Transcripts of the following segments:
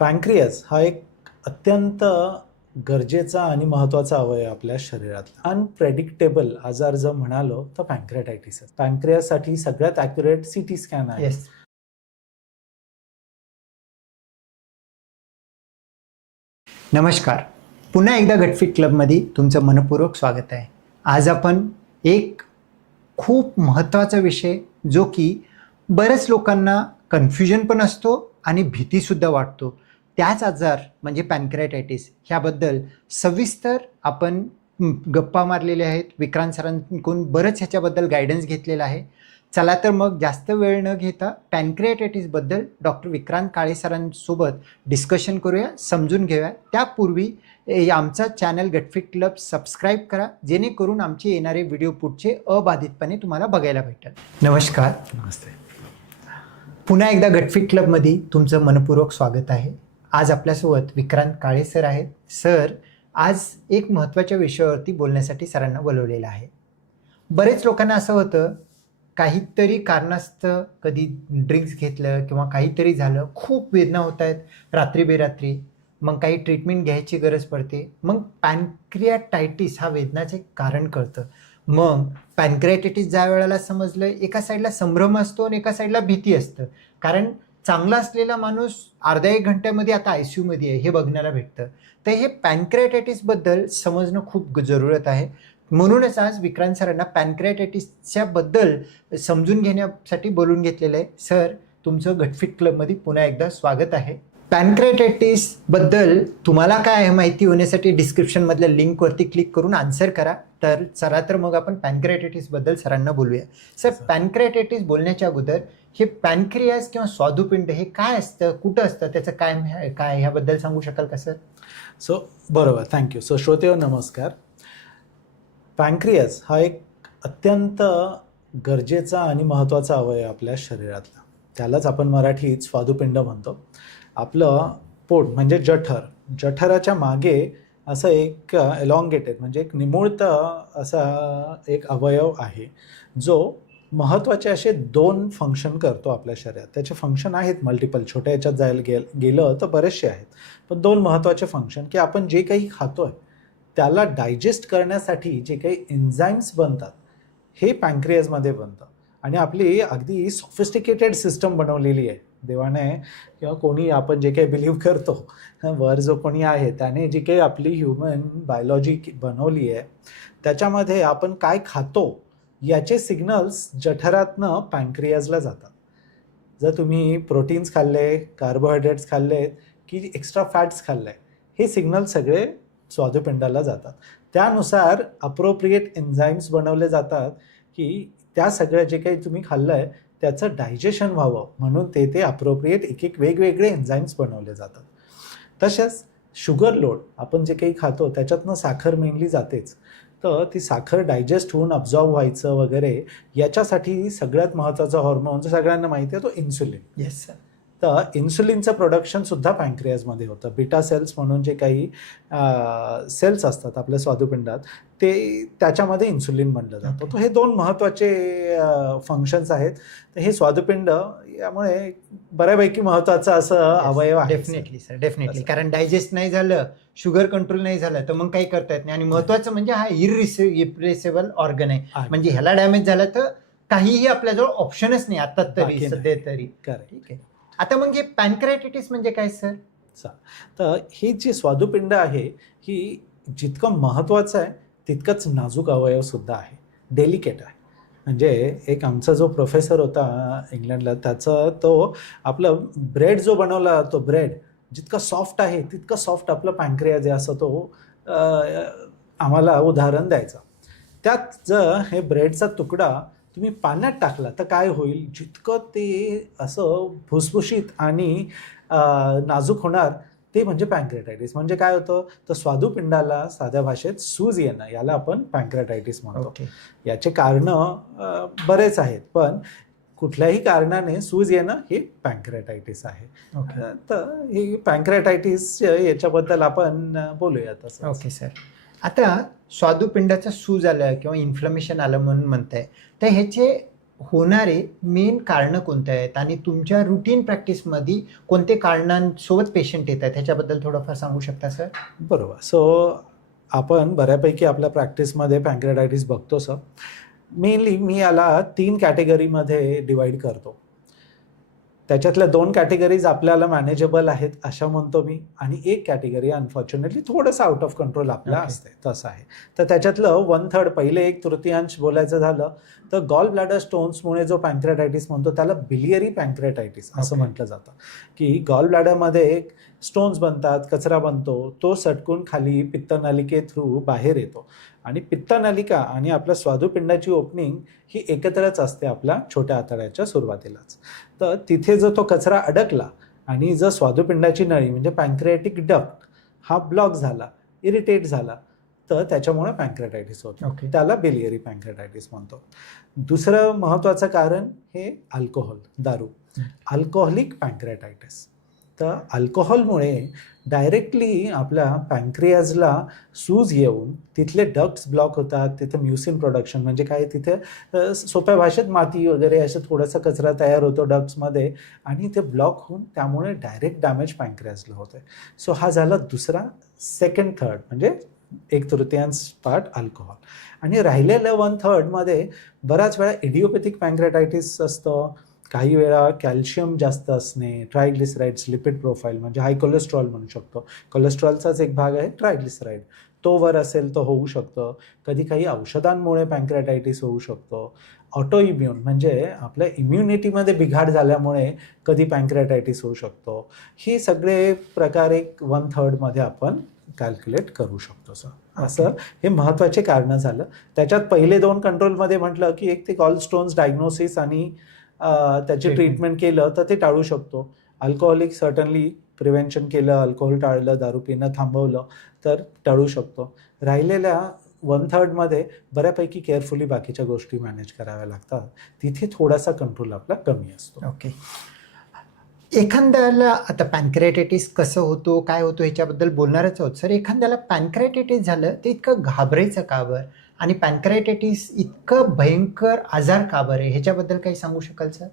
पॅन्क्रियास हा एक अत्यंत गरजेचा आणि महत्त्वाचा अवयव आपल्या शरीरातला. अनप्रेडिक्टेबल आजार जर म्हणालो तर पॅन्क्रियाटायटिस. पॅन्क्रियासाठी सगळ्यात ॲक्युरेट सीटी स्कॅन आहे. येस. नमस्कार, पुन्हा एकदा गटफिट क्लबमध्ये तुमचं मनपूर्वक स्वागत आहे. आज आपण एक खूप महत्त्वाचा विषय, जो की बऱ्याच लोकांना कन्फ्युजन पण असतो आणि भीतीसुद्धा वाटतो, त्याच आजार म्हणजे पॅन्क्रियाटायटिस ह्याबद्दल सविस्तर आपण गप्पा मारलेल्या आहेत. विक्रांत सरांकडून बरंच ह्याच्याबद्दल गायडन्स घेतलेला आहे. चला तर मग जास्त वेळ न घेता पॅन्क्रियाटायटिसबद्दल डॉक्टर विक्रांत काळे सरांसोबत डिस्कशन करूया, समजून घेऊया. त्यापूर्वी आमचा चॅनल गटफिट क्लब सबस्क्राईब करा, जेणेकरून आमचे येणारे व्हिडिओ पुढचे अबाधितपणे तुम्हाला बघायला भेटेल. नमस्कार. नमस्ते. पुन्हा एकदा गटफिट क्लबमध्ये तुमचं मनपूर्वक स्वागत आहे. आज आपल्यासोबत विक्रांत काळे सर आहेत. सर, आज एक महत्त्वाच्या विषयावरती बोलण्यासाठी सरांना बोलवलेलं आहे. बरेच लोकांना असं होतं, काहीतरी कारणास्तव कधी ड्रिंक्स घेतलं किंवा काहीतरी झालं, खूप वेदना होत आहेत रात्री बेरात्री, मग काही ट्रीटमेंट घ्यायची गरज पडते, मग पॅन्क्रियाटायटिस हा वेदनाचे कारण कळतं. मग पॅन्क्रियाटायटिस ज्या वेळेला समजलं, एका साईडला संभ्रम असतो आणि एका साईडला भीती असतं. कारण चांगला असलेला माणूस अर्ध्या एक घंट्यामध्ये आता ICUमध्ये आहे हे बघण्याला भेटतं. तर हे पॅन्क्रियाटायटिसबद्दल समजणं खूप जरूरत आहे. म्हणूनच आज विक्रांत सरांना पॅन्क्रियाटायटिसच्या बद्दल समजून घेण्यासाठी बोलून घेतलेलं आहे. सर, तुमचं गटफिट क्लबमध्ये पुन्हा एकदा स्वागत आहे. पॅन्क्रियाटायटिसबद्दल तुम्हाला काय आहे माहिती होण्यासाठी डिस्क्रिप्शनमधल्या लिंकवरती क्लिक करून आन्सर करा. तर चला तर मग आपण पॅन्क्रियाटायटिसबद्दल सरांना बोलूया. सर, पॅन्क्रियाटायटिस बोलण्याच्या अगोदर हे पॅन्क्रियास किंवा स्वादुपिंड हे काय असतं, कुठं असतं, त्याचं काय ह्याबद्दल सांगू शकाल का सर? बरोबर, थँक्यू. श्रोतेहो नमस्कार. पॅन्क्रियास हा एक अत्यंत गरजेचा आणि महत्त्वाचा अवयव आपल्या शरीरातला. त्यालाच आपण मराठीत स्वादुपिंड म्हणतो. आपलं पोट म्हणजे जठराच्या मागे असं एक एलॉंगेटेड म्हणजे एक निमुळत असा एक अवयव आहे, जो महत्त्वाचे असे 2 फंक्शन करतो आपल्या शरीरात. त्याचे फंक्शन आहेत मल्टिपल, छोट्या याच्यात जायला गेलं तर बरेचसे आहेत, पण 2 महत्त्वाचे फंक्शन की आपण जे काही खातोय त्याला डायजेस्ट करण्यासाठी जे काही एन्झाईम्स बनतात हे पॅन्क्रियाजमध्ये बनतं. आणि आपली अगदी सॉफिस्टिकेटेड सिस्टम बनवलेली आहे देवाने, किंवा कोणी आपण जे काही बिलीव्ह करतो, वर जो कोणी आहे त्याने जी काही आपली ह्युमन बायोलॉजी बनवली आहे, त्याच्यामध्ये आपण काय खातो याचे सिग्नल्स जठरातनं पॅन्क्रियाजला जातात. जर तुम्ही प्रोटीन्स खाल्ले, कार्बोहायड्रेट्स खाल्लेत की एक्स्ट्रा फॅट्स खाल्ले, हे सिग्नल सगळे स्वादुपिंडाला जातात. त्यानुसार अप्रोप्रिएट एन्झाईम्स बनवले जातात की त्या सगळ्या जे काही तुम्ही खाल्लं आहे त्याचं डायजेशन व्हावं म्हणून ते अप्रोप्रिएट एक वेगवेगळे एन्झाईम्स बनवले जातात. तसेच शुगर लोड, आपण जे काही खातो त्याच्यातनं साखर मेनली जातेच, तर ती साखर डायजेस्ट होऊन अब्झॉर्ब व्हायचं वगैरे याच्यासाठी सगळ्यात महत्त्वाचा हॉर्मोन सगळ्यांना माहिती आहे, तो इन्सुलिन. Yes sir. तर इन्सुलिनचं प्रोडक्शनसुद्धा पॅन्क्रियाजमध्ये होतं. बीटा सेल्स म्हणून जे काही सेल्स असतात आपल्या स्वादुपिंडात, ते त्याच्यामध्ये इन्सुलिन बनलं जातं. तर हे 2 महत्त्वाचे फंक्शन्स आहेत. तर हे स्वादुपिंड यामुळे बऱ्यापैकी महत्त्वाचं असं अवयव आहे. Definitely sir, definitely. कारण डायजेस्ट नाही झालं, शुगर कंट्रोल नाही झालं तर मग काही करता येत नाही. आणि महत्त्वाचं म्हणजे हा इरिप्लेसेबल ऑर्गन आहे, म्हणजे ह्याला डॅमेज झालं तर काहीही आपल्याजवळ ऑप्शनच नाही आता तरी, सध्या तरी. ठीक आहे. आता मग हे पॅन्क्रियाटायटिस म्हणजे काय सर? तर हे जे स्वादुपिंड आहे ही जितकं महत्त्वाचं आहे तितकंच नाजूक अवयव सुद्धा आहे, डेलिकेट आहे. म्हणजे एक आमचा जो प्रोफेसर होता इंग्लंडला, तो आपलं ब्रेड जो बनवला, तो ब्रेड जितका सॉफ्ट आहे तितकं सॉफ्ट आपलं पॅन्क्रियाज आहे, असं तो आम्हाला उदाहरण द्यायचा. त्यात जर हे ब्रेडचा तुकडा तुम्ही पाण्यात टाकला तर काय होईल, जितकं ते असं भुसभुशीत आणि नाजूक होणार ते म्हणजे पॅन्क्रियाटायटिस. म्हणजे काय होतं, तर स्वादुपिंडाला साध्या भाषेत सूज येणं, याला आपण पॅन्क्रियाटायटिस म्हणतो. याचे कारणं बरेच आहेत, पण कुठल्याही कारणाने सूज येणं हे पॅन्क्रियाटायटिस आहे. तर ही पॅन्क्रियाटायटिस याच्याबद्दल आपण बोलूया तसं. Okay sir. आता स्वादुपिंडाचा सूज आलं किंवा इन्फ्लमेशन आलं म्हणून म्हणताय, तर ह्याचे होणारे मेन कारणं कोणते आहेत आणि तुमच्या रुटीन प्रॅक्टिसमध्ये कोणते कारणांसोबत पेशंट येत आहेत ह्याच्याबद्दल थोडंफार सांगू शकता सर? बरोबर. सो आपण बऱ्यापैकी आपल्या प्रॅक्टिसमध्ये पॅन्क्रियाटायटिस बघतो सर. मेनली मी याला 3 कॅटेगरीमध्ये डिवाईड करतो. त्याच्यातल्या 2 कॅटेगरीज आपल्याला मॅनेजेबल आहेत अशा म्हणतो मी, आणि एक कॅटेगरी अनफॉर्च्युनेटली थोडंसं आउट ऑफ कंट्रोल आपल्या Okay. असते, तसं आहे. तर त्याच्यातलं 1/3 पहिले 1/3 बोलायचं झालं तर गॉल ब्लॅडर स्टोन्समुळे जो पॅन्क्रियाटायटिस म्हणतो त्याला बिलियरी पॅन्क्रियाटायटिस असं Okay. म्हटलं जातं, की गॉल ब्लॅडरमध्ये स्टोन्स बनतात, कचरा बनतो, तो सटकून खाली पित्तनलिके थ्रू बाहेर येतो, आणि पित्तनलिका आणि आपल्या स्वादुपिंडाची ओपनिंग ही एकत्रच असते आपल्या छोट्या आतड्याच्या सुरुवातीलाच. तर तिथे जो तो कचरा अडकला आणि जर स्वादुपिंडाची नळी म्हणजे पॅन्क्रियाटिक डक्ट हा ब्लॉक झाला, इरिटेट झाला, तर त्याच्यामुळे पॅन्क्रियाटायटिस होतो. Okay. त्याला बिलियरी पॅन्क्रियाटायटिस म्हणतो. दुसरं महत्त्वाचं कारण हे अल्कोहोल, दारू, अल्कोहोलिक पॅन्क्रियाटायटिस. तर अल्कोहोलमुळे डायरेक्टली आपल्या पॅन्क्रियाजला सूज येऊन तिथले डक्ट्स ब्लॉक होतात, तिथे म्युसिन प्रोडक्शन म्हणजे काय, तिथे सोप्या भाषेत माती वगैरे असं थोडासा कचरा तयार होतो डक्ट्समध्ये, आणि ते ब्लॉक होऊन त्यामुळे डायरेक्ट डॅमेज पॅन्क्रियाजला होतं. सो हा झाला दुसरा, 2/3 म्हणजे 1/3 पार्ट अल्कोहोल. आणि राहिलेलं 1/3 मध्ये बऱ्याच वेळा इडिओपॅथिक पॅन्क्रियाटायटिस असतं, काही वेळा कॅल्शियम जास्त असणे, ट्रायग्लिसराईड्स, लिपिड प्रोफाईल म्हणजे हाय कोलेस्ट्रॉल म्हणू शकतो, कोलेस्ट्रॉलचाच एक भाग आहे ट्रायग्लिसराईड, तो वर असेल तर होऊ शकतं. कधी काही औषधांमुळे पॅन्क्रियाटायटिस होऊ शकतो. ऑटो इम्युन म्हणजे आपल्या इम्युनिटीमध्ये बिघाड झाल्यामुळे कधी पॅन्क्रियाटायटिस होऊ शकतो. हे सगळे प्रकार एक 1/3 मध्ये आपण कॅल्क्युलेट करू शकतो सर. असं हे महत्त्वाचे कारणं झालं. त्याच्यात पहिले 2 कंट्रोलमध्ये म्हटलं की एक ते गॉल स्टोन्स डायग्नोसिस आणि त्याचे ट्रीटमेंट केलं तर ते टाळू शकतो. अल्कोहोलिक सर्टनली प्रिव्हेन्शन केलं, अल्कोहोल टाळलं, दारू पिणं थांबवलं तर टाळू शकतो. राहिलेल्या 1/3 मध्ये बऱ्यापैकी केअरफुली बाकीच्या गोष्टी मॅनेज कराव्या लागतात, तिथे थोडासा कंट्रोल आपला कमी असतो. ओके. एखाद्याला आता पॅन्क्रियाटायटिस कसं होतो, काय होतो ह्याच्याबद्दल बोलणारच आहोत सर. एखाद्याला पॅन्क्रियाटायटिस झालं ते इतकं घाबरायचं का बरं, आणि पॅन्क्रियाटायटिस इतकं भयंकर आजार का बरं आहे, ह्याच्याबद्दल काही सांगू शकाल सर?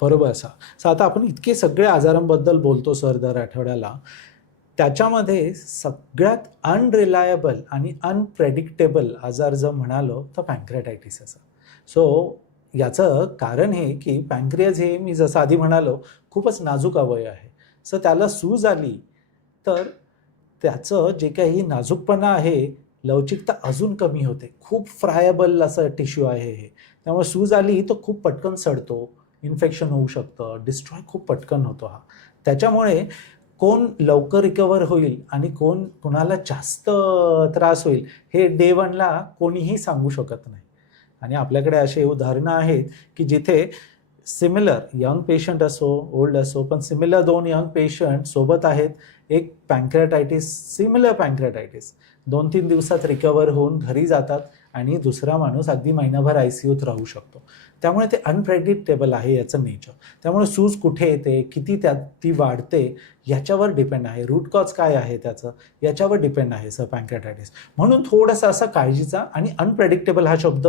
बरोबर असा. सो आता आपण इतके सगळे आजारांबद्दल बोलतो सर दर आठवड्याला, त्याच्यामध्ये सगळ्यात अनरिलायबल आणि अनप्रेडिक्टेबल आजार जर म्हणालो तर पॅन्क्रियाटायटिस असं. सो याचं कारण हे की पॅन्क्रियाज हे मी जसं आधी म्हणालो खूपच नाजूक अवयव आहे. सो त्याला सूज आली तर त्याचं जे काही नाजूकपणा आहे, लवचिकता अजून कमी होते. खूप फ्रायबल असं टिश्यू आहे हे, त्यामुळे सूज आली तर खूप पटकन सडतो, इन्फेक्शन होऊ शकतं, डिस्ट्रॉय खूप पटकन होतो हा. त्याच्यामुळे कोण लवकर रिकवर होईल आणि कोणाला जास्त त्रास होईल हे डे 1ला कोणीही सांगू शकत नाही. आणि आपल्याकडे असे उदाहरणं आहेत की जिथे सिमिलर यंग पेशंट असो, ओल्ड असो, पण सिमिलर 2 यंग पेशंट सोबत आहेत, एक पॅन्क्रियाटायटिस, सिमिलर पॅन्क्रियाटायटिस 2-3 दिवसात रिकवर होऊन घरी जातात आणि दुसरा माणूस अगदी महिनाभर ICUत राहू शकतो. त्यामुळे ते अनप्रेडिक्टेबल आहे याचं नेचर. त्यामुळे सूज कुठे येते, किती ती वाढते याच्यावर डिपेंड आहे, रूट कॉज काय आहे त्याचं याच्यावर डिपेंड आहे सर पॅन्क्रियाटायटिस. म्हणून थोडासा असा काळजीचा आणि अनप्रेडिक्टेबल हा शब्द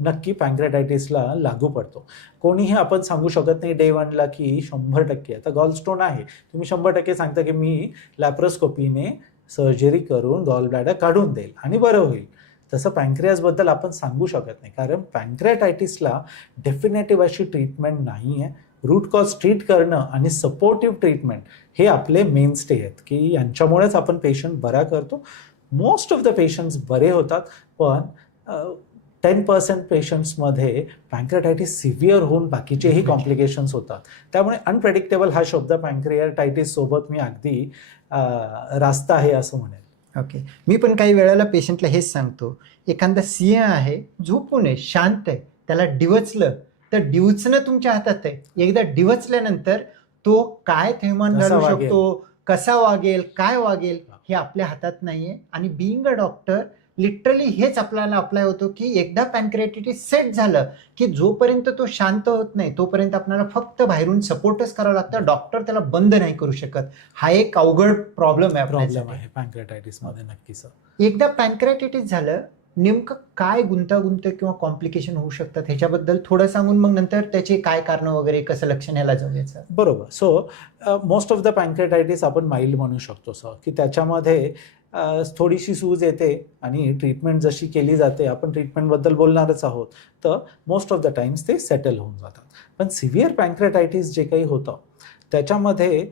नक्की पॅन्क्रियाटायटिसला लागू पडतो. कोणीही आपण सांगू शकत नाही डे 1ला की 100%. आता गॉलस्टोन आहे, तुम्ही 100% सांगता की मी लॅप्रोस्कोपीने सर्जरी करून गॉल ब्लॅडर काढून देईल आणि बरं होईल. तसं पॅन्क्रियाजबद्दल आपण सांगू शकत नाही, कारण पॅन्क्रियाटायटिसला डेफिनेटिव्ह अशी ट्रीटमेंट नाही आहे. रूट कॉज ट्रीट करणं आणि सपोर्टिव्ह ट्रीटमेंट हे आपले मेन स्टे आहेत की यांच्यामुळेच आपण पेशंट बरा करतो. मोस्ट ऑफ द पेशंट्स बरे होतात, पण 10% पेशंट्समध्ये पॅन्क्रियाटायटिस सिव्हिअर होऊन बाकीचेही कॉम्प्लिकेशन्स होतात. त्यामुळे अनप्रेडिक्टेबल हा शब्द पॅन्क्रियाटायटिस सोबत मी अगदी रास्त आहे असं म्हणेल. ओके. मी पण काही वेळेला पेशंटला हेच सांगतो, एखादा सिंह आहे, झोपून आहे, शांत आहे, त्याला डिवचलं तर डिवचणं तुमच्या हातात आहे. एकदा डिवचल्यानंतर तो काय थैमान कसा घालू वागेल? शकतो, कसा वागेल, काय वागेल हे आपल्या हातात नाहीये. आणि बिईंग अ डॉक्टर लिटरली हेच आपल्याला अप्लाय होतो की एकदा पॅन्क्रियाटायटिस सेट झालं की जोपर्यंत तो शांत होत नाही तोपर्यंत आपल्याला फक्त बाहेरून सपोर्टच करावं लागतं. डॉक्टर त्याला बंद नाही करू शकत. हा एक अवघड प्रॉब्लेम आहे प्रॉब्लेम आहे पॅन्क्रियाटायटिसमध्ये नक्की सर. एकदा पॅन्क्रियाटायटिस झालं नेमकं काय गुंतागुंत किंवा कॉम्प्लिकेशन होऊ शकतात ह्याच्याबद्दल थोडं सांगून मग नंतर त्याचे काय कारण वगैरे कसं लक्ष न्यायला जाऊ याचं. बरोबर. सो मोस्ट ऑफ द पॅन्क्रियाटायटिस आपण माइल्ड म्हणू शकतो सर, की त्याच्यामध्ये थोडीशी सूज येते आणि ट्रीटमेंट जशी केली जाते, आपण ट्रीटमेंटबद्दल बोलणारच आहोत, तर मोस्ट ऑफ द टाइम्स ते सेटल होऊन जातात. पण सिव्हिअर पॅन्क्रियाटायटिस जे काही होतं त्याच्यामध्ये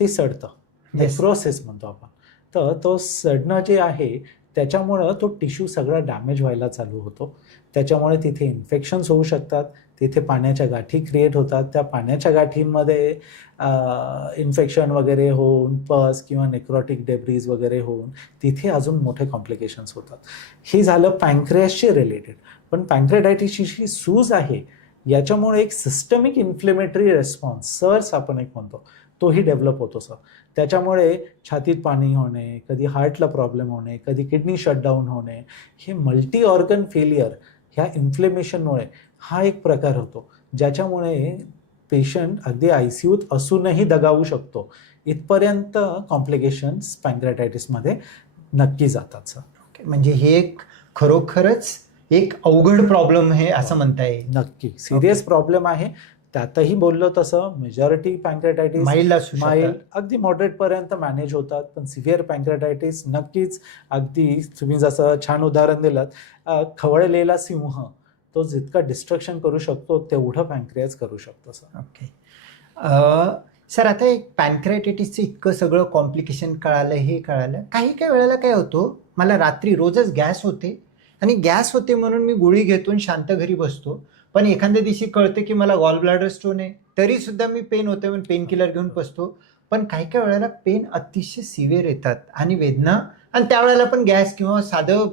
ते सडतं, नेफ्रोसिस म्हणतो आपण. तर तो सडणं जे आहे त्याच्यामुळं तो टिश्यू सगळा डॅमेज व्हायला चालू होतो. त्याच्यामुळे तिथे इन्फेक्शन्स होऊ शकतात, तिथे पाण्याच्या गाठी क्रिएट होतात. त्या पाण्याच्या गाठींमध्ये इन्फेक्शन वगैरे होऊन पस किंवा नेक्रोटिक डेब्रीज वगैरे होऊन तिथे अजून मोठे कॉम्प्लिकेशन्स होतात. हे झालं पॅन्क्रियासशी रिलेटेड. पण पॅन्क्रियाटायटिसची जी सूज आहे याच्यामुळे एक सिस्टमिक इन्फ्लेमेटरी रिस्पॉन्स, सर्स आपण एक म्हणतो, तोही डेव्हलप होतो सर. त्याच्यामुळे छातीत पाणी होणे, कधी हार्टला प्रॉब्लेम होणे, कधी किडनी शटडाऊन होणे, हे मल्टी ऑर्गन फेलियर ह्या इन्फ्लेमेशनमुळे हा एक प्रकार होतो, ज्याच्यामुळे पेशंट अगदी ICUत असूनही दगावू शकतो. इथपर्यंत कॉम्प्लिकेशन्स पॅन्क्रियाटायटिसमध्ये नक्की जातात सर. म्हणजे हे एक खरोखरच एक अवघड प्रॉब्लेम आहे असं म्हणता येईल. नक्की सिरियस प्रॉब्लेम आहे. त्यातही बोललो तसं मेजॉरिटी पॅन्क्रियाटायटिस माइल्ड असू माइल्ड शकतात. अगदी मॉडरेट पर्यंत मॅनेज होतात. पण सिव्हिअर पॅन्क्रियाटायटिस नक्कीच, अगदी तुम्ही जसं छान उदाहरण दिलं, खवळलेला सिंह तो जितका डिस्ट्रक्शन करू शकतो तेवढं पॅन्क्रियाज करू शकतो सर. ओके. सर आता एक पॅन्क्रियाटायटिसचं इतकं सगळं कॉम्प्लिकेशन कळालं, हे कळालं, काही काही वेळेला काय होतं, मला रात्री रोजच गॅस होते आणि गॅस होते म्हणून मी गोळी घेतो आणि शांत घरी बसतो. पण एखाद्या दिवशी कळतं की मला गॉल ब्लॅडर स्टोन आहे, तरी सुद्धा मी पेन होते म्हणून पेन किलर घेऊन बसतो. पण काही काही वेळेला पेन अतिशय सिव्हिअर येतात आणि वेदना, आणि त्यावेळेला पण गॅस किंवा साधं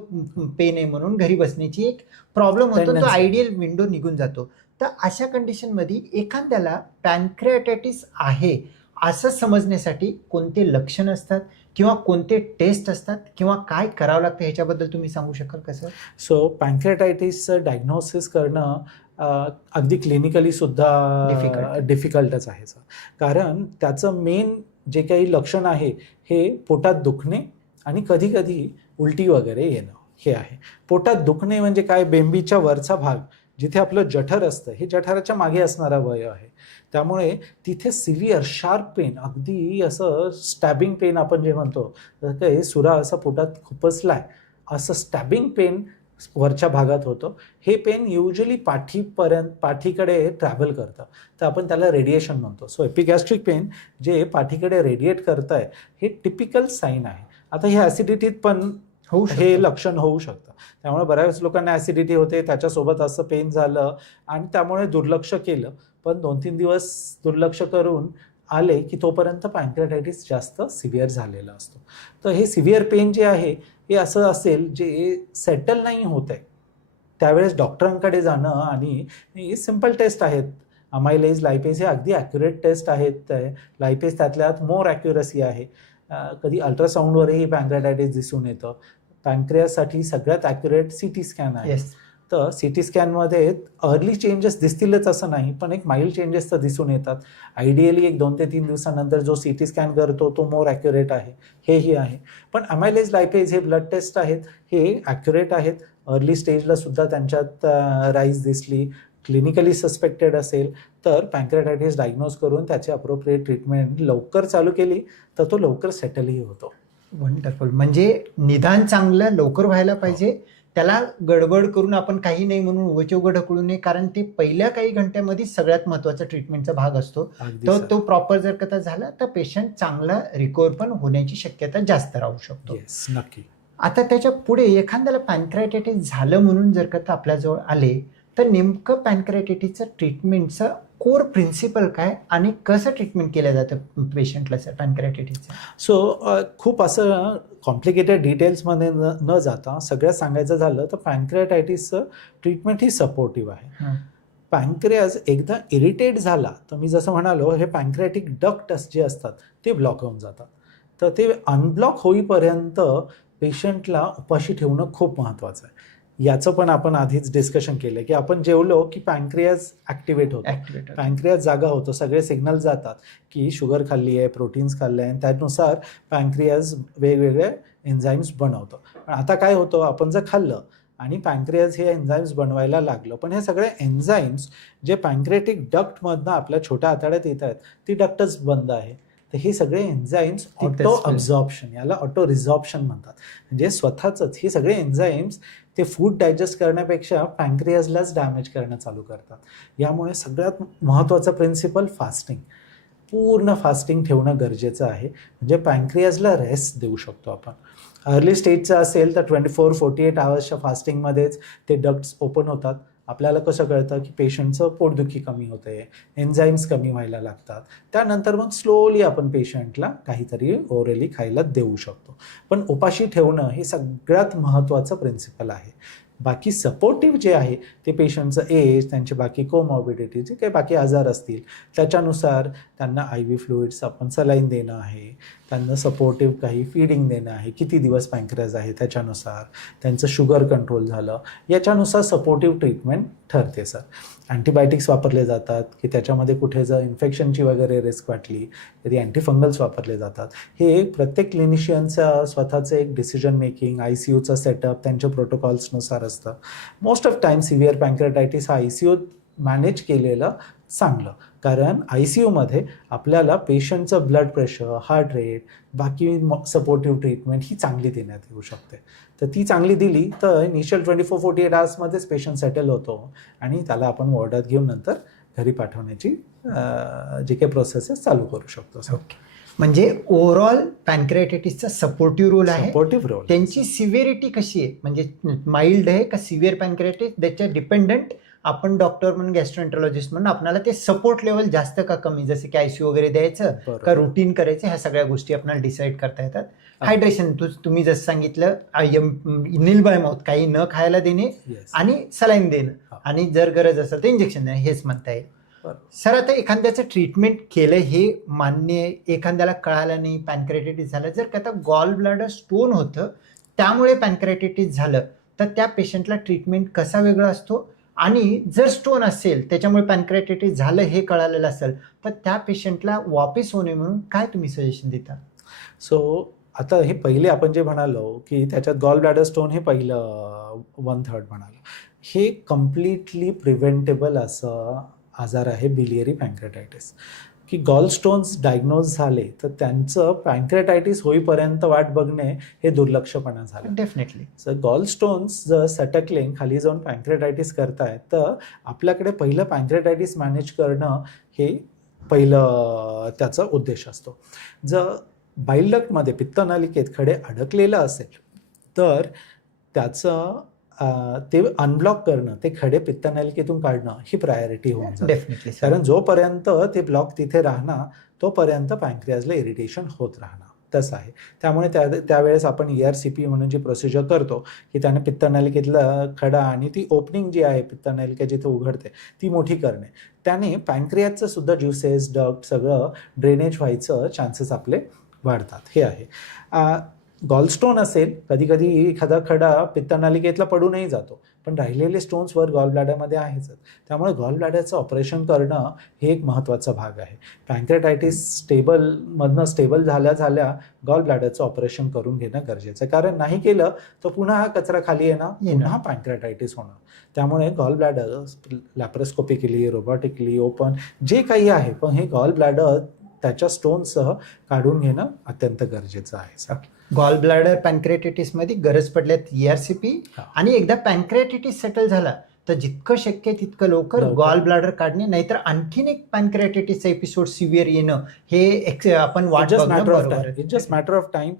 पेन आहे म्हणून घरी बसण्याची एक प्रॉब्लेम होतो, तो Tendency. आयडियल विंडो निघून जातो. तर अशा कंडिशनमध्ये एखाद्याला पॅन्क्रियाटायटिस आहे असं समजण्यासाठी कोणते लक्षण असतात किंवा कोणते टेस्ट असतात किंवा काय करावं लागतं ह्याच्याबद्दल तुम्ही सांगू शकाल कसं? सो पॅन्क्रियाटायटिसचं डायग्नोसिस करणं अगदी क्लिनिकली सुद्धा डिफिकल्टच आहे सर. कारण त्याचं मेन जे काही लक्षण आहे हे पोटात दुखणे आणि कधी कधी उलटी वगैरे येणं हे आहे. पोटात दुखणे म्हणजे काय, बेंबीच्या वरचा भाग जिथे आपलं जठर असतं, हे जठराच्या मागे असणारा अवयव आहे. त्यामुळे तिथे सिव्हिअर शार्प पेन, अगदी असं स्टॅबिंग पेन आपण जे म्हणतो, काही सुरा असा पोटात खुपसलाय असं स्टॅबिंग पेन वरच्या भागात होतं. हे पेन युजली पाठीकडे ट्रॅव्हल करतं, तर आपण त्याला रेडिएशन म्हणतो. सो एपिगॅस्ट्रिक पेन जे पाठीकडे रेडिएट करत आहे हे टिपिकल साईन आहे. आता हे ॲसिडिटीत पण हे लक्षण होऊ शकतं. त्यामुळे बऱ्याच लोकांना ॲसिडिटी होते, त्याच्यासोबत असं पेन झालं आणि त्यामुळे दुर्लक्ष केलं. पण 2-3 दिवस दुर्लक्ष करून आले की तोपर्यंत पॅन्क्रियाटायटिस जास्त सिव्हिअर झालेला असतो. तर हे सिव्हिअर पेन जे आहे हे असं असेल जे सेटल नाही होत आहे, त्यावेळेस डॉक्टरांकडे जाणं. आणि सिम्पल टेस्ट आहेत, अमायलेज, लायपेज, हे अगदी ॲक्युरेट टेस्ट आहेत. लायपेज त्यातल्यात मोर ॲक्युरसी आहे. कधी अल्ट्रासाऊंडवरही पॅन्क्रियाटायटिस दिसून येतं. पॅन्क्रियासाठी सगळ्यात ॲक्युरेट CT स्कॅन आहे. तर CT स्कॅनमध्ये अर्ली चेंजेस दिसतीलच असं नाही, पण एक माइल्ड चेंजेस तर दिसून येतात. आयडियली एक 2 ते 3 दिवसानंतर जो CT स्कॅन करतो तो मोर ॲक्युरेट आहे, हेही आहे. पण अमायलेज, लायपेज हे ब्लड टेस्ट आहेत, हे ॲक्युरेट आहेत. अर्ली स्टेजला सुद्धा त्यांच्यात राईज दिसली, क्लिनिकली सस्पेक्टेड असेल तर पॅन्क्रियाटायटिस डायग्नोज करून त्याची अप्रोप्रिएट ट्रीटमेंट लवकर चालू केली तर तो लवकर सेटलही होतो. वंडरफुल. म्हणजे निदान चांगलं लवकर व्हायला पाहिजे, त्याला गडबड करून आपण काही नाही म्हणून उगाच ढकलू नये, कारण ते पहिल्या काही घंट्यामध्ये सगळ्यात महत्त्वाचा ट्रीटमेंटचा भाग असतो. तर तो प्रॉपर जर का झाला तर पेशंट चांगला रिकवर पण होण्याची शक्यता जास्त राहू शकतो. नक्की. आता त्याच्या पुढे एखाद्याला पॅन्क्रियाटायटिस झालं म्हणून जर का आपल्याजवळ आले तर नेमकं पॅन्क्रियाटायटिसचं ट्रीटमेंटचं कोर प्रिन्सिपल काय आणि कसं ट्रीटमेंट केलं जातं पेशंटला सर पॅन्क्रियाटायटिसचं? सो खूप असं कॉम्प्लिकेटेड डिटेल्समध्ये न जाता सगळ्यात सांगायचं झालं तर पॅन्क्रियाटायटिसचं ट्रीटमेंट ही सपोर्टिव्ह आहे. पॅन्क्रियाज एकदा इरिटेट झाला तर मी जसं म्हणालो, हे पॅन्क्रियाटिक डक्ट्स जे असतात ते ब्लॉक होऊन जातात. तर ते अनब्लॉक होईपर्यंत पेशंटला उपाशी ठेवणं खूप महत्त्वाचं आहे. याचं पण आपण आधीच डिस्कशन केलं की आपण जेवलो की पॅन्क्रियाज ॲक्टिवेट होतो, पॅन्क्रियाज जागा होतो, सगळे सिग्नल जातात की शुगर खाल्ली आहे, प्रोटीन्स खाल्ले आहे, आणि त्यानुसार पॅन्क्रियाज वेगवेगळे एन्झाईम्स बनवतो. पण आता काय होतं, आपण जर खाल्लं आणि पॅन्क्रियाज हे एन्झाईम्स बनवायला लागलं, पण हे सगळे एन्झाईम्स जे पॅन्क्रिएटिक डक्टमधनं आपल्या छोट्या आतड्यात येत आहेत, ती डक्टच बंद आहे. तर हे सगळे एन्झाईम्स ऑटो अब्झॉर्प्शन, याला ऑटो रिझॉर्प्शन म्हणतात. म्हणजे स्वतःच हे सगळे एन्झाईम्स ते फूड डायजेस्ट करण्यापेक्षा पॅन्क्रियाजलाच डॅमेज करणं चालू करतात. यामुळे सगळ्यात महत्त्वाचा प्रिन्सिपल फास्टिंग, पूर्ण फास्टिंग ठेवणं गरजेचं आहे. म्हणजे पॅन्क्रियाजला रेस्ट देऊ शकतो आपण. अर्ली स्टेजचं असेल तर 24-48 आवर्सच्या फास्टिंगमध्येच ते डक्ट्स ओपन होतात. आपल्याला कसं कळतं की पेशंटचं पोटदुखी कमी होते, एन्झाईम्स कमी व्हायला लागतात. त्यानंतर मग स्लोली आपण पेशंटला काहीतरी ओरली खायला देऊ शकतो. पण उपाशी ठेवणं हे सगळ्यात महत्त्वाचं प्रिन्सिपल आहे. बाकी सपोर्टिव्ह जे आहे ते पेशंटचं एज, त्यांचे बाकी कोमॉर्बिडिटी, जे काही बाकी आजार असतील त्याच्यानुसार त्यांना IV फ्लुइड्स, आपण सलाईन देणं आहे, त्यांना सपोर्टिव्ह काही फीडिंग देणं आहे, किती दिवस पॅन्क्रियाज आहे त्याच्यानुसार, त्यांचं शुगर कंट्रोल झालं याच्यानुसार सपोर्टिव्ह ट्रीटमेंट ठरते सर. अँटीबायोटिक्स वापरले जातात की त्याच्यामध्ये कुठे जर इन्फेक्शनची वगैरे रिस्क वाटली तरी अँटीफंगल्स वापरले जातात. हे प्रत्येक क्लिनिशियनचं स्वतःचं एक डिसिजन मेकिंग, ICUचं सेटअप त्यांच्या प्रोटोकॉल्सनुसार असतं. मोस्ट ऑफ टाईम सिव्हिअर पॅन्क्रियाटायटिस हा ICU मॅनेज केलेलं चांगलं, कारण ICUमध्ये आपल्याला पेशंटचं ब्लड प्रेशर, हार्ट रेट, बाकी सपोर्टिव्ह ट्रीटमेंट ही चांगली देण्यात येऊ शकते. तर ती चांगली दिली तर इनिशियल 24-48 आवर्समध्येच पेशंट सेटल होतो आणि त्याला आपण वॉर्डात घेऊन नंतर घरी पाठवण्याची जे काही प्रोसेसेस चालू करू शकतो. ओके, म्हणजे ओव्हरऑल पॅन्क्रियाटायटिसचा सपोर्टिव्ह रोल आहे. Supportive role. त्यांची सिव्हिरिटी कशी आहे, म्हणजे माइल्ड आहे का सिव्हिअर पॅन्क्रियाटायटिस, त्याच्या डिपेंडंट आपण डॉक्टर म्हणून, गॅस्ट्रोएंटरोलॉजिस्ट म्हणून आपल्याला ते सपोर्ट लेवल जास्त का कमी, जसं की ICU वगैरे द्यायचं का रुटीन करायचं, ह्या सगळ्या गोष्टी आपल्याला डिसाईड करता येतात. हायड्रेशन तुम्ही जसं सांगितलं, नील बाय माउथ, काही न खायला देणे आणि सलाईन देणं, आणि जर गरज असेल तर इंजेक्शन देणं, हेच म्हणता येईल. सर, आता एखाद्याचं ट्रीटमेंट केलं हे मान्य आहे, एखाद्याला कळालं नाही, पॅन्क्रियाटायटिस झालं, जर का गॉल ब्लॅडर स्टोन होतं त्यामुळे पॅन्क्रियाटायटिस झालं तर त्या पेशंटला ट्रीटमेंट कसा वेगळा असतो, आणि जर स्टोन असेल त्याच्यामुळे पॅन्क्रियाटायटिस झालं हे कळालेलं असेल तर त्या पेशंटला वापस होणे म्हणून काय तुम्ही सजेशन देता? सो आता हे पहिले आपण जे म्हणालो की त्याच्यात गॉल ब्लॅडर स्टोन हे पहिलं 1/3 म्हणालो, हे कम्प्लिटली प्रिव्हेंटेबल असं आजार आहे बिलियरी पॅन्क्रियाटायटिस. की गॉल स्टोन्स डायग्नोज झाले तर त्यांचं पॅन्क्रियाटायटिस होईपर्यंत वाट बघणे हे दुर्लक्षपणा झालं. डेफिनेटली. जर गॉल स्टोन्स जर सटकले, खाली जाऊन पॅन्क्रियाटायटिस करतायत, तर आपल्याकडे पहिलं पॅन्क्रियाटायटिस मॅनेज करणं हे पहिलं त्याचा उद्देश असतो. जर बाईल डक्टमध्ये, पित्तनलिकेत खडे अडकलेलं असेल तर त्याचं ते अनब्लॉक करणं, ते खडे पित्तनलिकेतून काढणं ही प्रायोरिटी होऊन जाते. डेफिनेटली. कारण जोपर्यंत ते ब्लॉक तिथे राहणार तोपर्यंत पॅन्क्रियाजला इरिटेशन होत राहणार, तसं आहे. त्यामुळे त्यावेळेस आपण ERCP म्हणून जी प्रोसिजर करतो की त्याने पित्तनलिकेतला खडा आणि ती ओपनिंग जी आहे पित्तनलिका जिथे उघडते ती मोठी करणे, त्याने पॅन्क्रियाजचं सुद्धा ज्युसेस, डक्ट सगळं ड्रेनेज व्हायचं चान्सेस आपले वाढतात. हे आहे. गॉलस्टोन असेल, कधी कधी एखादा खडा पित्तनलिकेतला पडूनही जातो, पण राहिलेले स्टोन्स वर गॉल ब्लॅडरमध्ये आहेच. त्यामुळे गॉल ब्लॅडरचं ऑपरेशन करणं हे एक महत्त्वाचा भाग आहे. पॅन्क्रियाटायटिस स्टेबल झाल्या गॉल ब्लॅडरचं ऑपरेशन करून घेणं गरजेचं आहे, कारण नाही केलं तर पुन्हा हा कचरा खाली येणार, पुन्हा पॅन्क्रियाटायटिस होणार. त्यामुळे गॉल ब्लॅडर लॅप्रोस्कोपिकली, रोबोटिकली ओपन जे काही आहे, पण हे गॉल ब्लॅडर त्याच्या स्टोनसह काढून घेणं अत्यंत गरजेचं आहे. गॉल ब्लॅडर पॅन्क्रियाटायटिस मध्ये गरज पडल्यात ERCP, आणि एकदा पॅन्क्रियाटायटिस सेटल झाला तर जितकं शक्य तितकं लवकर गॉल ब्लॅडर काढणे, नाहीतर आणखीन एक पॅन्क्रियाटायटिसचा एपिसोड सिव्हिअर येणं हे आपण जस्ट मॅटर ऑफ टाइम.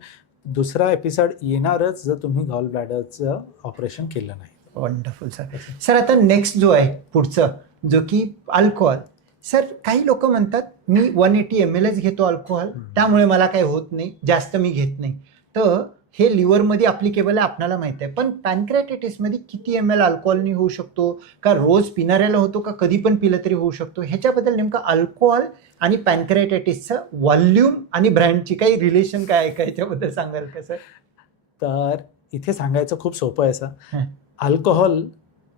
दुसरा एपिसोड येणारच जर तुम्ही गॉल ब्लॅडरचं ऑपरेशन केलं नाही. Wonderful sir. सर, आता नेक्स्ट जो आहे पुढचं, जो की अल्कोहोल. सर, काही लोक म्हणतात मी 180 ml घेतो अल्कोहोल, त्यामुळे मला काही होत नाही, जास्त मी घेत नाही. तर हे लिव्हरमध्ये अप्लिकेबल आहे आपल्याला माहिती आहे, पण पॅन्क्रियाटायटिसमध्ये किती ml अल्कोहोलनी होऊ शकतो, का रोज पिणाऱ्याला होतो, का कधी पण पिलं तरी होऊ शकतो, ह्याच्याबद्दल नेमकं अल्कोहोल आणि पॅन्क्रियाटायटिसचं व्हॉल्यूम आणि ब्रँडची काही रिलेशन काय आहे का, ह्याच्याबद्दल सांगाल का सर? तर इथे सांगायचं खूप सोपं आहे sir. Alcohol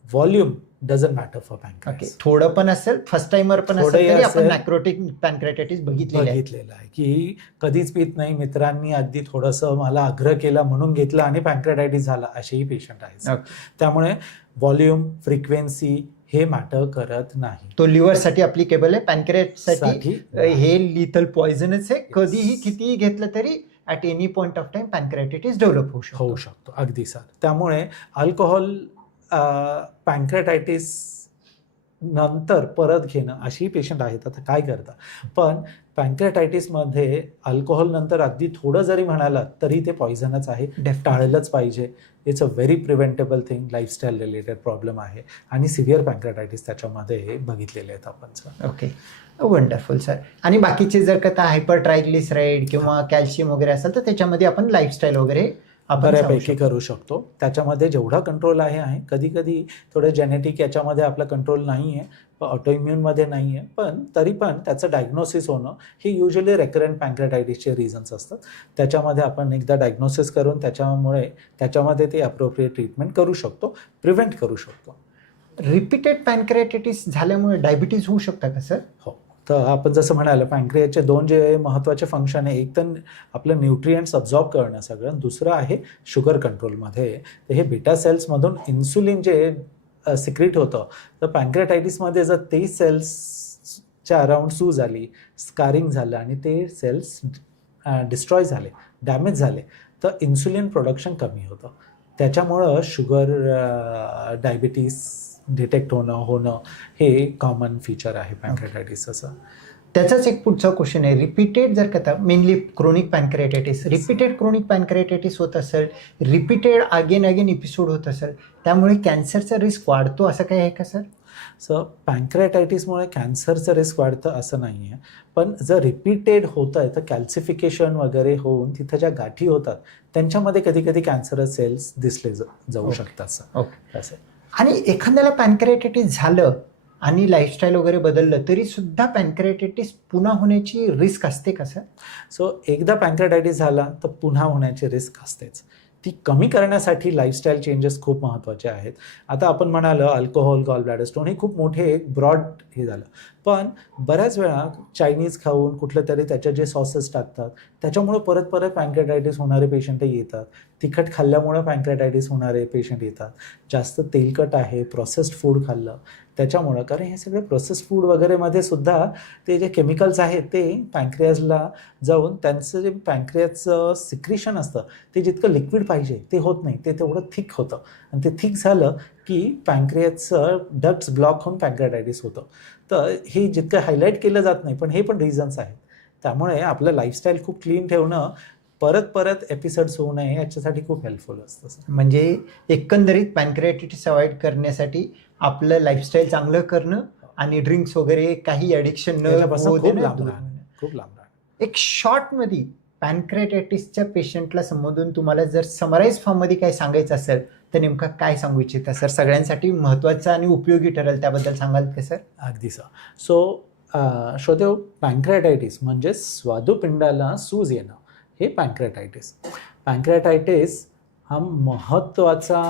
volume doesn't matter for okay, pancreas. थोडं पण असेल, फर्स्ट टाइमर पण असेल थोडंही तरी आपण असेल. नॅक्रोटिक पॅनक्रेटायटिस बघितलेलं आहे. बघितलेलं आहे की कधीच पित नाही, मित्रांनी अगदी थोडंसं मला आग्रह केला म्हणून घेतलं आणि पॅनक्रेटायटिस झाला, असेही पेशंट आहेत. ओके. त्यामुळे व्हॉल्यूम, फ्रिक्वेन्सी हे मॅटर करत नाही. तो लिव्हरसाठी अप्लिकेबल आहे, पॅनक्रियासाठी साठी हे लिथल पॉइझनच आहे. कधीही कितीही घेतलं तरी at any point of time pancreatitis develop होऊ शकतो. अगदी सर. त्यामुळे अल्कोहोल पॅनक्रेटायटिस नंतर परत घेणं अशी पेशंट आहेत. आता काय करता, पण पॅनक्रेटायटिसमध्ये अल्कोहोल नंतर अगदी थोडं जरी म्हणालात तरी ते पॉइझनच आहे, टाळलंच पाहिजे. It's a very preventable thing. Lifestyle related problem आहे आणि सिव्हिअर पॅनक्रेटायटिस त्याच्यामध्ये बघितलेले आहेत आपण सर. Okay, wonderful sir. आणि बाकीचे जर का हायपर ट्रायग्लिसराईड किंवा कॅल्शियम वगैरे असेल तर त्याच्यामध्ये आपण लाईफस्टाईल वगैरे बऱ्यापैकी करू शकतो. त्याच्यामध्ये जेवढा कंट्रोल आहे, कधी कधी थोडं जेनेटिक याच्यामध्ये आपला कंट्रोल नाही आहे, ऑटोइम्युनमध्ये नाही आहे, पण तरी पण त्याचं डायग्नोसिस होणं हे युजली रेकरंट पॅनक्रेटायटिसचे रिझन्स असतात. त्याच्यामध्ये आपण एकदा डायग्नोसिस करून त्याच्यामध्ये ते अप्रोप्रिएट ट्रीटमेंट करू शकतो, प्रिव्हेंट करू शकतो. रिपीटेड पॅनक्रियाटायटिस झाल्यामुळे डायबिटीज होऊ शकतं का सर? हो. तर आपण जसं म्हणालं, पॅनक्रियाचे 2 जे महत्त्वाचे फंक्शन आहे, एक तर आपलं न्यूट्रियंट्स अब्झॉर्ब करणं सगळं, दुसरं आहे शुगर कंट्रोलमध्ये. तर हे बीटा सेल्समधून इन्सुलिन जे सिक्रीट होतं, तर पॅनक्रियाटायटिसमध्ये जर ते सेल्सच्या अराउंड सूज झाली, स्कारिंग झालं आणि ते सेल्स डिस्ट्रॉय झाले, डॅमेज झाले, तर इन्सुलिन प्रोडक्शन कमी होतं. त्याच्यामुळं शुगर, डायबिटीस डिटेक्ट होणं हे कॉमन फीचर आहे पॅनक्रेटायटिसचं. त्याचाच एक पुढचा क्वेश्चन आहे, रिपीटेड जर का मेनली क्रोनिक पॅनक्रियाटायटिस, रिपीटेड क्रोनिक पॅनक्रियाटायटिस होत असेल, रिपीटेड अगेन एपिसोड होत असेल, त्यामुळे कॅन्सरचा रिस्क वाढतो असं काही आहे का सर? सर, पॅनक्रियाटायटिसमुळे कॅन्सरचं रिस्क वाढतं असं नाही आहे, पण जर रिपीटेड होतं आहे तर कॅल्सिफिकेशन वगैरे होऊन तिथं ज्या गाठी होतात त्यांच्यामध्ये कधी कधी कॅन्सरस सेल्स दिसले जाऊ शकतात सर. ओके. असं. आणि एखाद्याला पॅनक्रियाटायटिस झालं आणि लाईफस्टाईल वगैरे बदललं तरी सुद्धा पॅनक्रियाटायटिस पुन्हा होण्याची रिस्क असते का सर? सो एकदा पॅनक्रियाटायटिस झाला तर पुन्हा होण्याची रिस्क असतेच. ती कमी करण्यासाठी लाईफस्टाईल चेंजेस खूप महत्त्वाचे आहेत. आता आपण म्हणालं अल्कोहोल, गॉल ब्लॅडर स्टोन हे खूप मोठे एक ब्रॉड हे झालं, पण बऱ्याच वेळा चायनीज खाऊन कुठलं तरी त्याचे जे सॉसेस टाकतात त्याच्यामुळे परत परत पॅनक्रियाटायटिस होणारे पेशंट येतात. तिखट खाल्ल्यामुळे पॅनक्रियाटायटिस होणारे पेशंट येतात. जास्त तेलकट आहे, प्रोसेस्ड फूड खाल्लं त्याच्यामुळं, कारण हे सगळे प्रोसेस्ड फूड वगैरेमध्ये सुद्धा ते जे केमिकल्स आहेत ते पॅनक्रियाजला जाऊन त्यांचं जे पॅनक्रियाचं सिक्रिशन असतं ते जितकं लिक्विड पाहिजे ते होत नाही, ते तेवढं थिक होतं आणि ते थिक झालं की पॅनक्रियाचं डक्ट्स ब्लॉक होऊन पॅनक्रियाटायटिस होतं. तर हे जितकं हायलाईट केलं जात नाही, पण हे पण रिझन्स आहेत. त्यामुळे आपलं लाईफस्टाईल खूप क्लीन ठेवणं, परत एपिसोड्स होऊ नये याच्यासाठी खूप हेल्पफुल असतं. म्हणजे एकंदरीत पॅनक्रियाटायटिस अवॉइड करण्यासाठी आपलं लाईफस्टाईल चांगलं करणं आणि ड्रिंक्स वगैरे काही ॲडिक्शन न खूप लांब. एक शॉर्टमध्ये पॅनक्रियाटायटिसच्या पेशंटला संबोधून तुम्हाला जर समराईज फॉर्ममध्ये काय सांगायचं असेल तर नेमका काय सांगू इच्छिता सर? सगळ्यांसाठी महत्त्वाचं आणि उपयोगी ठरेल त्याबद्दल सांगाल का सर? अगदी सर. सो श्रोतेहो, पॅनक्रियाटायटिस म्हणजे स्वादुपिंडाला सूज येणं हे पॅनक्रियाटायटिस. पॅनक्रियाटायटिस हा महत्त्वाचा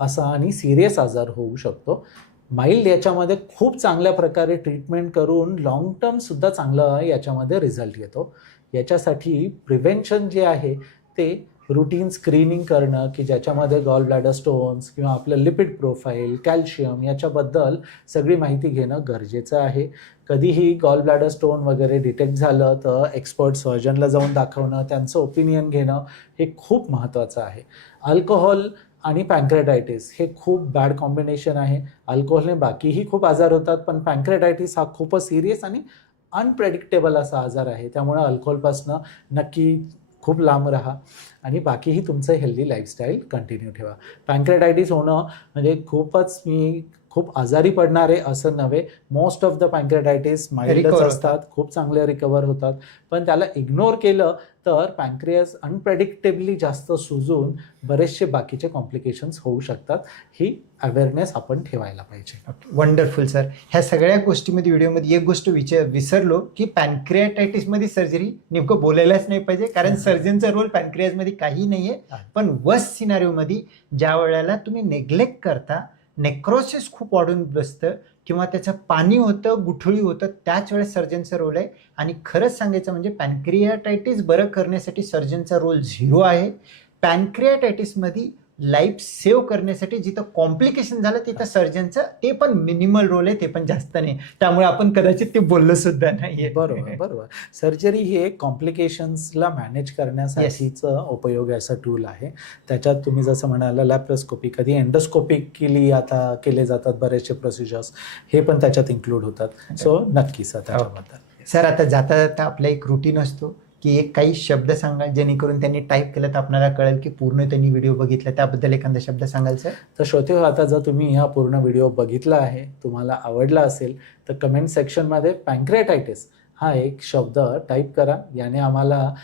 असा आणि सिरियस आजार होऊ शकतो. माइल्ड याच्यामध्ये खूप चांगल्या प्रकारे ट्रीटमेंट करून लॉंग टर्मसुद्धा चांगलं याच्यामध्ये रिझल्ट येतो. याच्यासाठी प्रिव्हेन्शन जे आहे ते रुटीन स्क्रीनिंग करणं, की ज्याच्यामध्ये गॉल ब्लॅडर स्टोन्स किंवा आपलं लिपिड प्रोफाईल, कॅल्शियम याच्याबद्दल सगळी माहिती घेणं गरजेचं आहे. कधीही गॉल ब्लॅडर स्टोन वगैरे डिटेक्ट झालं तर एक्सपर्ट सर्जनला जाऊन दाखवणं, त्यांचं ओपिनियन घेणं हे खूप महत्त्वाचं आहे. अल्कोहोल आणि पॅनक्रियाटायटिस हे खूप बॅड कॉम्बिनेशन आहे. अल्कोहोलने बाकीही खूप आजार होतात, पण पॅनक्रियाटायटिस हा खूपच सिरियस आणि अनप्रेडिक्टेबल असा आजार आहे. त्यामुळे अल्कोहोलपासनं नक्की खूप लांब राहा आणि बाकीही तुमचं हेल्दी लाईफस्टाईल कंटिन्यू ठेवा. पॅनक्रियाटायटिस होणं म्हणजे खूप आजारी पडणारे असं नव्हे. मोस्ट ऑफ द पॅनक्रियाटायटिस माइल्डच असतात, खूप चांगले रिकवर होतात, पण त्याला इग्नोर केलं तर पॅनक्रियास अनप्रेडिक्टेबली जास्त सुजून बरेचसे बाकीचे कॉम्प्लिकेशन्स होऊ शकतात. ही अवेअरनेस आपण ठेवायला पाहिजे. Wonderful sir. ह्या सगळ्या गोष्टीमध्ये व्हिडिओमध्ये एक गोष्ट विसरलो की पॅनक्रियाटायटिसमध्ये सर्जरी नेमकं बोलायलाच नाही पाहिजे, कारण सर्जनचा रोल पॅनक्रियाजमध्ये काही नाही आहे. पण वर्स्ट सिनारिओमध्ये ज्या वेळेला तुम्ही नेग्लेक्ट करता, नेक्रोसिस खूप वाढून बसतं किंवा त्याचं पाणी होतं, गुठळी होतं, त्याच वेळेस सर्जनचा रोल आहे. आणि खरंच सांगायचं म्हणजे पॅनक्रियाटायटिस बरं करण्यासाठी सर्जनचा रोल 0 आहे. पॅनक्रियाटायटिसमध्ये लाईफ सेव्ह करण्यासाठी जिथं कॉम्प्लिकेशन झालं तिथं सर्जनचं ते पण मिनिमल रोल आहे, ते पण जास्त नाही. त्यामुळे आपण कदाचित ते बोललो सुद्धा नाही. बरोबर. सर्जरी ही एक कॉम्प्लिकेशन्सला मॅनेज करण्यासाठीचं उपयोग असं टूल आहे. त्याच्यात तुम्ही जसं म्हणाला लॅप्रोस्कोपी, कधी एंडोस्कोपिकली आता केले जातात बरेचसे प्रोसिजर्स, हे पण त्याच्यात इन्क्लूड होतात. सो नक्कीच त्याच्याबद्दल. सर, आता जाता जाता आपला एक रुटीन असतो की एक काही शब्द सांगा जेणेकरून त्यांनी टाईप केलं तर आपल्याला कळेल की पूर्ण त्यांनी व्हिडिओ बघितला. त्याबद्दल एखादा शब्द सांगाल सर? तर श्रोते, आता जर तुम्ही हा पूर्ण व्हिडिओ बघितला आहे, तुम्हाला आवडला असेल, तर कमेंट सेक्शनमध्ये पॅनक्रियाटायटिस हा एक शब्द टाईप करा. याने आम्हाला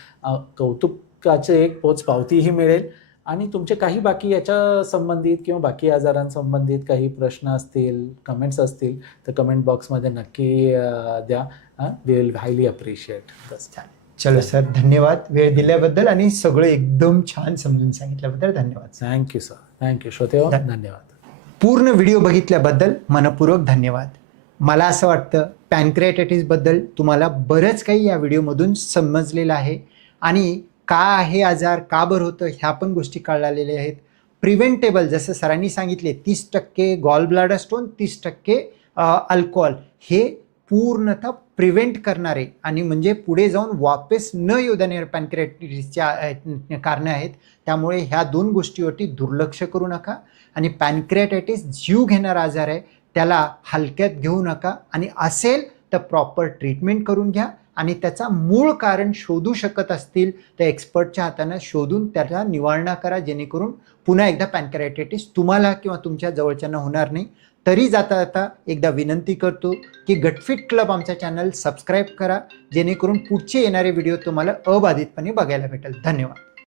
कौतुकाचे एक पोचपावतीही मिळेल. आणि तुमचे काही बाकी याच्या संबंधित किंवा बाकी आजारांसंबंधित काही प्रश्न असतील, कमेंट्स असतील, तर कमेंट बॉक्समध्ये नक्की द्या. We will highly appreciate. चलो सर, धन्यवाद वेळ दिल्याबद्दल आणि सगळं एकदम छान समजून सांगितल्याबद्दल धन्यवाद. Thank you sir. थँक्यू श्रोते, धन्यवाद. पूर्ण व्हिडिओ बघितल्याबद्दल मनपूर्वक धन्यवाद. मला असं वाटतं पॅनक्रियाटायटिसबद्दल तुम्हाला बरंच काही या व्हिडिओमधून समजलेलं आहे आणि का आहे आजार, का बरं होतं, ह्या पण गोष्टी कळलेल्या आहेत. प्रिव्हेंटेबल जसं सरांनी सांगितले 30% गॉल ब्लॅडर स्टोन, 30% अल्कोहोल, हे पूर्णतः प्रिव्हेंट करणारे आणि म्हणजे पुढे जाऊन वापस न येऊ देणारे पॅनक्रियाटायटिसच्या कारणं आहेत. त्यामुळे ह्या 2 गोष्टीवरती दुर्लक्ष करू नका. आणि पॅनक्रियाटायटिस जीव घेणारा आजार आहे, त्याला हलक्यात घेऊ नका. आणि असेल तर प्रॉपर ट्रीटमेंट करून घ्या. आणि त्याचा मूळ कारण शोधू शकत असतील तर एक्सपर्टच्या हाताने शोधून त्याला निवारणा करा, जेणेकरून पुन्हा एकदा पॅनक्रियाटायटिस तुम्हाला किंवा तुमच्या जवळच्यांना होणार नाही. तरी जाता जाता एकदा विनंती करतो की गटफिट क्लब आमचा चॅनल सबस्क्राईब करा, जेणेकरून पुढचे येणारे व्हिडिओ तुम्हाला अबाधितपणे बघायला भेटेल. धन्यवाद.